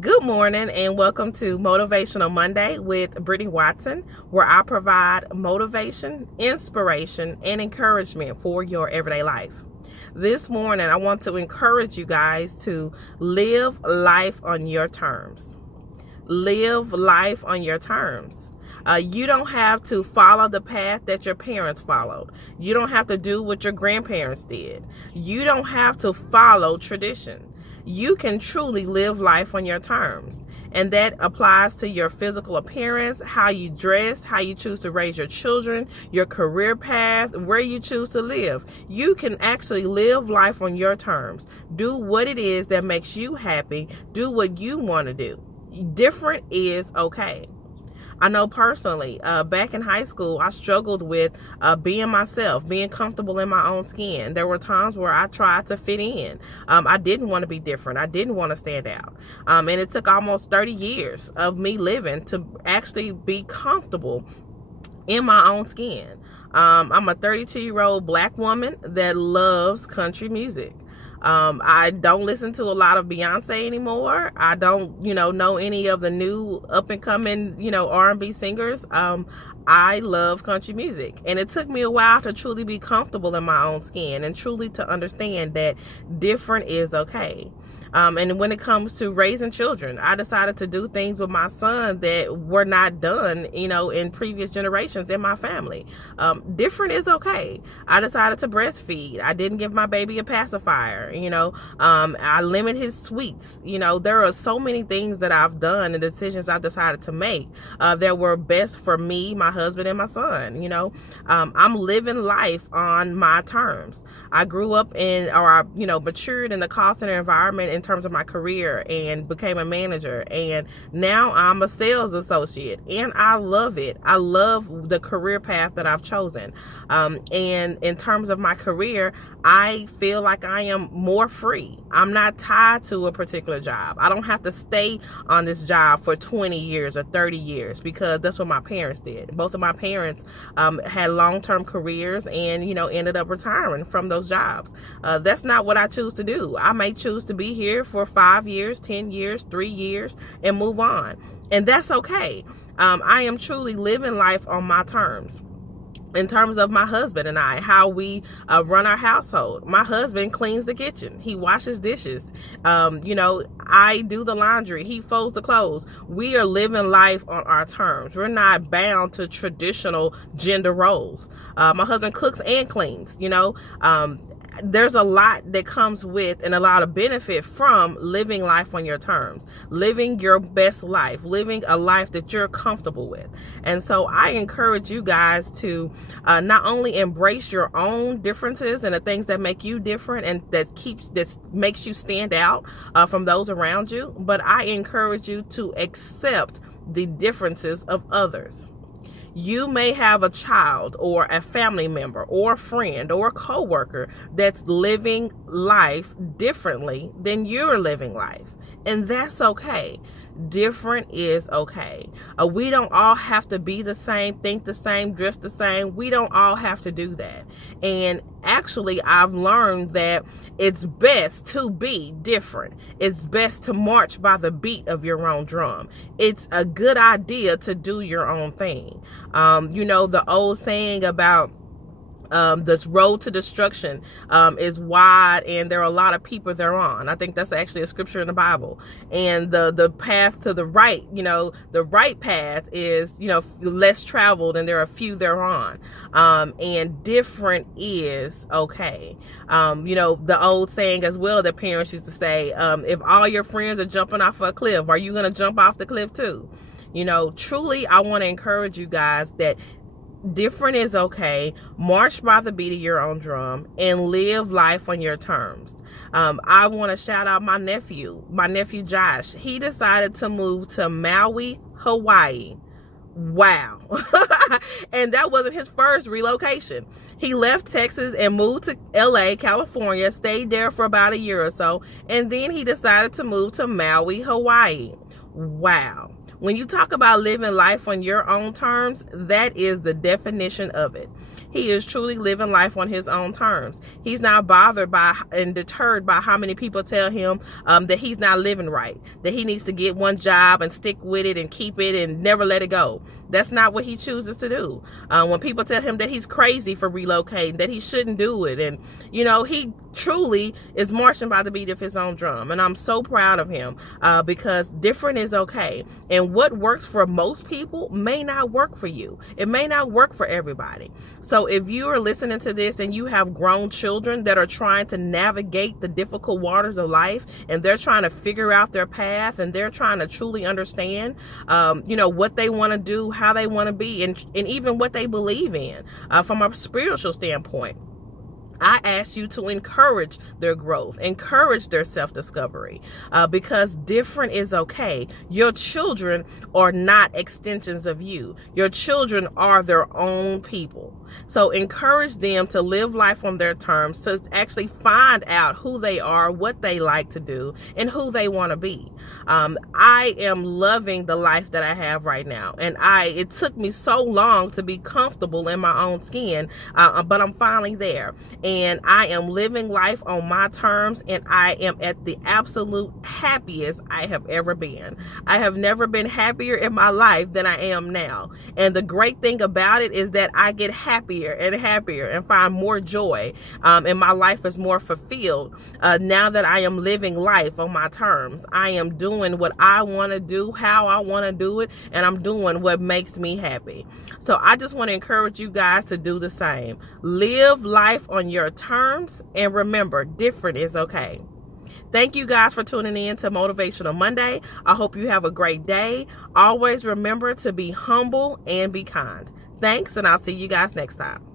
Good morning and welcome to Motivational Monday with Brittany Watson, where I provide motivation, inspiration, and encouragement for your everyday life. This morning, I want to encourage you guys to live life on your terms. Live life on your terms. You don't have to follow the path that your parents followed. You don't have to do what your grandparents did. You don't have to follow tradition. You can truly live life on your terms. And that applies to your physical appearance, how you dress, how you choose to raise your children, your career path, where you choose to live. You can actually live life on your terms. Do what it is that makes you happy. Do what you want to do. Different is okay. I know personally, back in high school, I struggled with being myself, being comfortable in my own skin. There were times where I tried to fit in. I didn't want to be different. I didn't want to stand out. And it took almost 30 years of me living to actually be comfortable in my own skin. I'm a 32-year-old black woman that loves country music. I don't listen to a lot of Beyonce anymore. I don't, know any of the new up and coming, R&B singers. I love country music, and it took me a while to truly be comfortable in my own skin and truly to understand that different is okay. And when it comes to raising children, I decided to do things with my son that were not done, in previous generations in my family. Different is okay. I decided to breastfeed. I didn't give my baby a pacifier. I limit his sweets. There are so many things that I've done and decisions I've decided to make that were best for me, my husband, and my son. I'm living life on my terms. I grew up matured in the call center environment in terms of my career and became a manager, and now I'm a sales associate, and I love it. I love the career path that I've chosen. And in terms of my career, I feel like I am more free. I'm not tied to a particular job. I don't have to stay on this job for 20 years or 30 years because that's what my parents did. Both of my parents had long-term careers and, ended up retiring from those jobs. That's not what I choose to do. I may choose to be here for 5 years, 10 years, 3 years, and move on. And that's okay. I am truly living life on my terms. In terms of my husband and I, how we run our household. My husband cleans the kitchen. He washes dishes. I do the laundry. He folds the clothes. We are living life on our terms. We're not bound to traditional gender roles. My husband cooks and cleans. There's a lot that comes with and a lot of benefit from living life on your terms, living your best life, living a life that you're comfortable with. And so I encourage you guys to not only embrace your own differences and the things that make you different and that makes you stand out from those around you, but I encourage you to accept the differences of others. You may have a child or a family member or a friend or a coworker that's living life differently than you're living life. And that's okay. Different is okay. We don't all have to be the same, think the same, dress the same. We don't all have to do that. And actually, I've learned that it's best to be different. It's best to march by the beat of your own drum. It's a good idea to do your own thing. The old saying about this road to destruction is wide and there are a lot of people thereon. I think that's actually a scripture in the Bible. And the path to the right, the right path is, less traveled and there are few thereon. And different is okay. The old saying as well that parents used to say, if all your friends are jumping off a cliff, are you going to jump off the cliff too? Truly, I want to encourage you guys that different is okay. March by the beat of your own drum and live life on your terms. I want to shout out my nephew Josh. He decided to move to Maui, Hawaii. Wow. And that wasn't his first relocation. He left Texas and moved to LA, California, stayed there for about a year or so, and then he decided to move to Maui, Hawaii. Wow. When you talk about living life on your own terms, that is the definition of it. He is truly living life on his own terms. He's not bothered by and deterred by how many people tell him that he's not living right, that he needs to get one job and stick with it and keep it and never let it go. That's not what he chooses to do. When people tell him that he's crazy for relocating, that he shouldn't do it, and he truly is marching by the beat of his own drum. And I'm so proud of him because different is okay. And what works for most people may not work for you. It may not work for everybody. So if you are listening to this and you have grown children that are trying to navigate the difficult waters of life, and they're trying to figure out their path, and they're trying to truly understand, what they want to do, how they want to be, and even what they believe in from a spiritual standpoint, I ask you to encourage their growth, encourage their self-discovery, because different is okay. Your children are not extensions of you. Your children are their own people. So encourage them to live life on their terms, to actually find out who they are, what they like to do, and who they want to be. I am loving the life that I have right now. And it took me so long to be comfortable in my own skin, but I'm finally there. And I am living life on my terms, and I am at the absolute happiest I have ever been. I have never been happier in my life than I am now. And the great thing about it is that I get happier and find more joy, and my life is more fulfilled now that I am living life on my terms. I am doing what I want to do, how I want to do it, and I'm doing what makes me happy. So I just want to encourage you guys to do the same. Live life on your terms, and remember, different is okay. Thank you guys for tuning in to Motivational Monday. I hope you have a great day. Always remember to be humble and be kind. Thanks, and I'll see you guys next time.